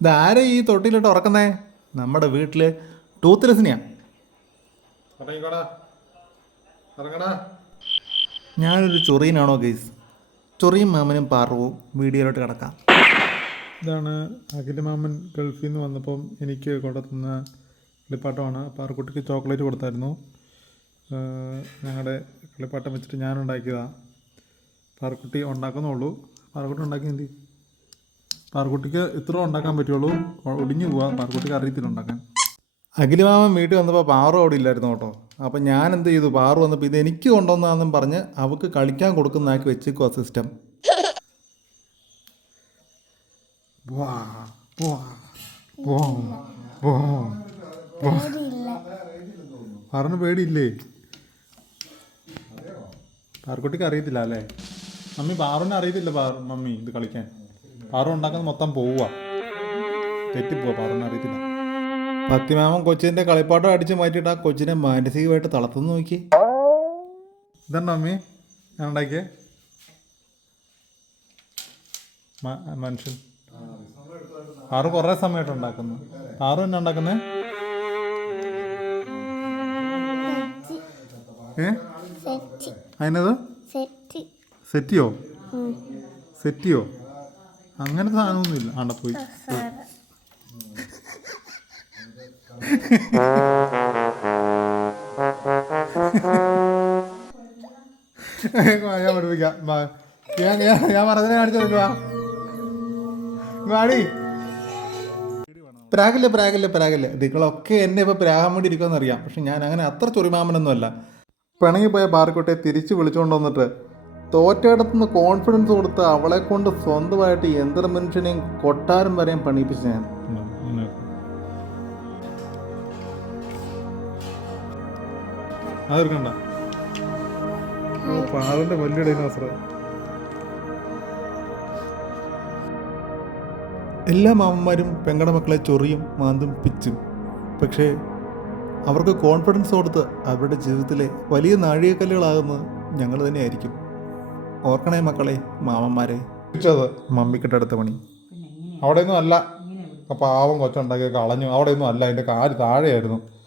ഇതാരെ ഈ തൊട്ടിയിലിട്ട് ഉറക്കുന്നേ? നമ്മുടെ ഇറങ്ങിക്കോടാ. ഇറങ്ങടാ. ഞാനൊരു ചൊറിയനാണോ ഗൈസ് ചൊറിയും മാമനും പാർവവും വീഡിയോയിലോട്ട് കിടക്കാം. ഇതാണ് അഖിലമാമൻ ഗൾഫിൽ നിന്ന് വന്നപ്പം എനിക്ക് കൊണ്ടെത്തുന്ന കളിപ്പാട്ടമാണ്. പാറക്കുട്ടിക്ക് ചോക്ലേറ്റ് കൊടുത്തായിരുന്നു. ഞങ്ങളുടെ കളിപ്പാട്ടം വെച്ചിട്ട് ഞാൻ ഉണ്ടാക്കിയതാണ് പാറക്കുട്ടി ഉണ്ടാക്കുന്നുള്ളൂ. പാറക്കുട്ടി ഉണ്ടാക്കി എന്തി? പാറക്കുട്ടിക്ക് ഇത്ര ഉണ്ടാക്കാൻ പറ്റുള്ളൂ. ഒടിഞ്ഞു പോവാ. പാർക്കുട്ടിക്ക് അറിയത്തില്ല ഉണ്ടാക്കാൻ. അഖിലമാമൻ വീട്ടിൽ വന്നപ്പോൾ പാറു അവിടെ ഇല്ലായിരുന്നു കേട്ടോ. അപ്പം ഞാൻ എന്ത് ചെയ്തു? പാറു വന്നപ്പോൾ ഇത് എനിക്ക് കൊണ്ടുവന്നാന്നും പറഞ്ഞ് അവൾക്ക് കളിക്കാൻ കൊടുക്കുന്നതാക്കി വെച്ചേക്കുവാ സിസ്റ്റം പാറിന് പേടിയില്ലേ? പാർക്കുട്ടിക്ക് അറിയത്തില്ല അല്ലേ? മമ്മി പാറുവിനെ അറിയത്തില്ല പാറു മമ്മി ഇത് കളിക്കാൻ. പാറു ഉണ്ടാക്കുന്നത് മൊത്തം പോവുക. തെറ്റിപ്പോവാ പാറുന്ന അറിയത്തില്ല. പത്തിമാമൻ കൊച്ചിന്റെ കളിപ്പാട്ടം അടിച്ച് മാറ്റിട്ട് ആ കൊച്ചിനെ മാനസികമായിട്ട് തളർത്തുന്നു നോക്കി. ഇതാണ് അമ്മി? ഞാൻ ഉണ്ടാക്കിയേ? മനുഷ്യൻ. ആറ് കുറേ സമയമായിട്ട് ഉണ്ടാക്കുന്നു. ആറ് എന്നാ ഉണ്ടാക്കുന്നേ? ഏ? അതിനത്? സെറ്റിയോ? സെറ്റിയോ? അങ്ങനത്തെ സാധനമൊന്നുമില്ല. ആണ്ട പോയി. ഞാൻ പഠിപ്പിക്കാം. ഞാൻ പറഞ്ഞതിനെ കാണിച്ചു വാടി. പ്രാഗില്ല പ്രാഗില്ല പ്രാഗില്ല. നിങ്ങളൊക്കെ എന്നെ ഇപ്പോൾ പ്രാഗം വേണ്ടി ഇരിക്കുമെന്ന് അറിയാം. പക്ഷെ ഞാൻ അങ്ങനെ അത്ര ചൊറിമാമനൊന്നും അല്ല പിണങ്ങിപ്പോയ പാർക്കോട്ടെ തിരിച്ച് വിളിച്ചുകൊണ്ട് വന്നിട്ട് തോറ്റയിടത്തുനിന്ന് കോൺഫിഡൻസ് കൊടുത്ത് അവളെ കൊണ്ട് സ്വന്തമായിട്ട് യന്ത്ര മനുഷ്യനെയും കൊട്ടാരം വരെയും പണിയിപ്പിച്ച് ഞാൻ. അതെടുക്കണ്ട പാറിന്റെ വലിയ ഡൈനോസർ എല്ലാ മാമന്മാരും പെങ്ങളുടെ മക്കളെ ചൊറിയും മാന്തും പിച്ചും. പക്ഷേ അവർക്ക് കോൺഫിഡൻസ് കൊടുത്ത് അവരുടെ ജീവിതത്തിലെ വലിയ നാഴികക്കല്ലുകളാകുന്നത് ഞങ്ങൾ തന്നെയായിരിക്കും. ഓർക്കണേ മക്കളെ മാമന്മാരെ. അത് മമ്മിക്കിട്ട് അടുത്ത പണി. അവിടെ ഒന്നും അല്ല. അപ്പം പാവം കൊച്ചുണ്ടാക്കി കളഞ്ഞു. അവിടെ ഒന്നും അല്ല. അതിന്റെ കാൽ താഴെയായിരുന്നു.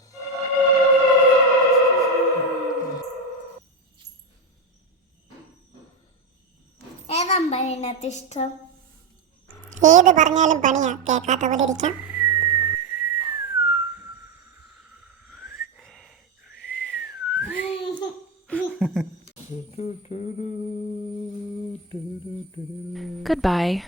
ഇഷ്ടം? ഏത് പറഞ്ഞാലും പണിയാ. കേൾക്കാത്ത പോലെ ഇരിക്കാം. Goodbye.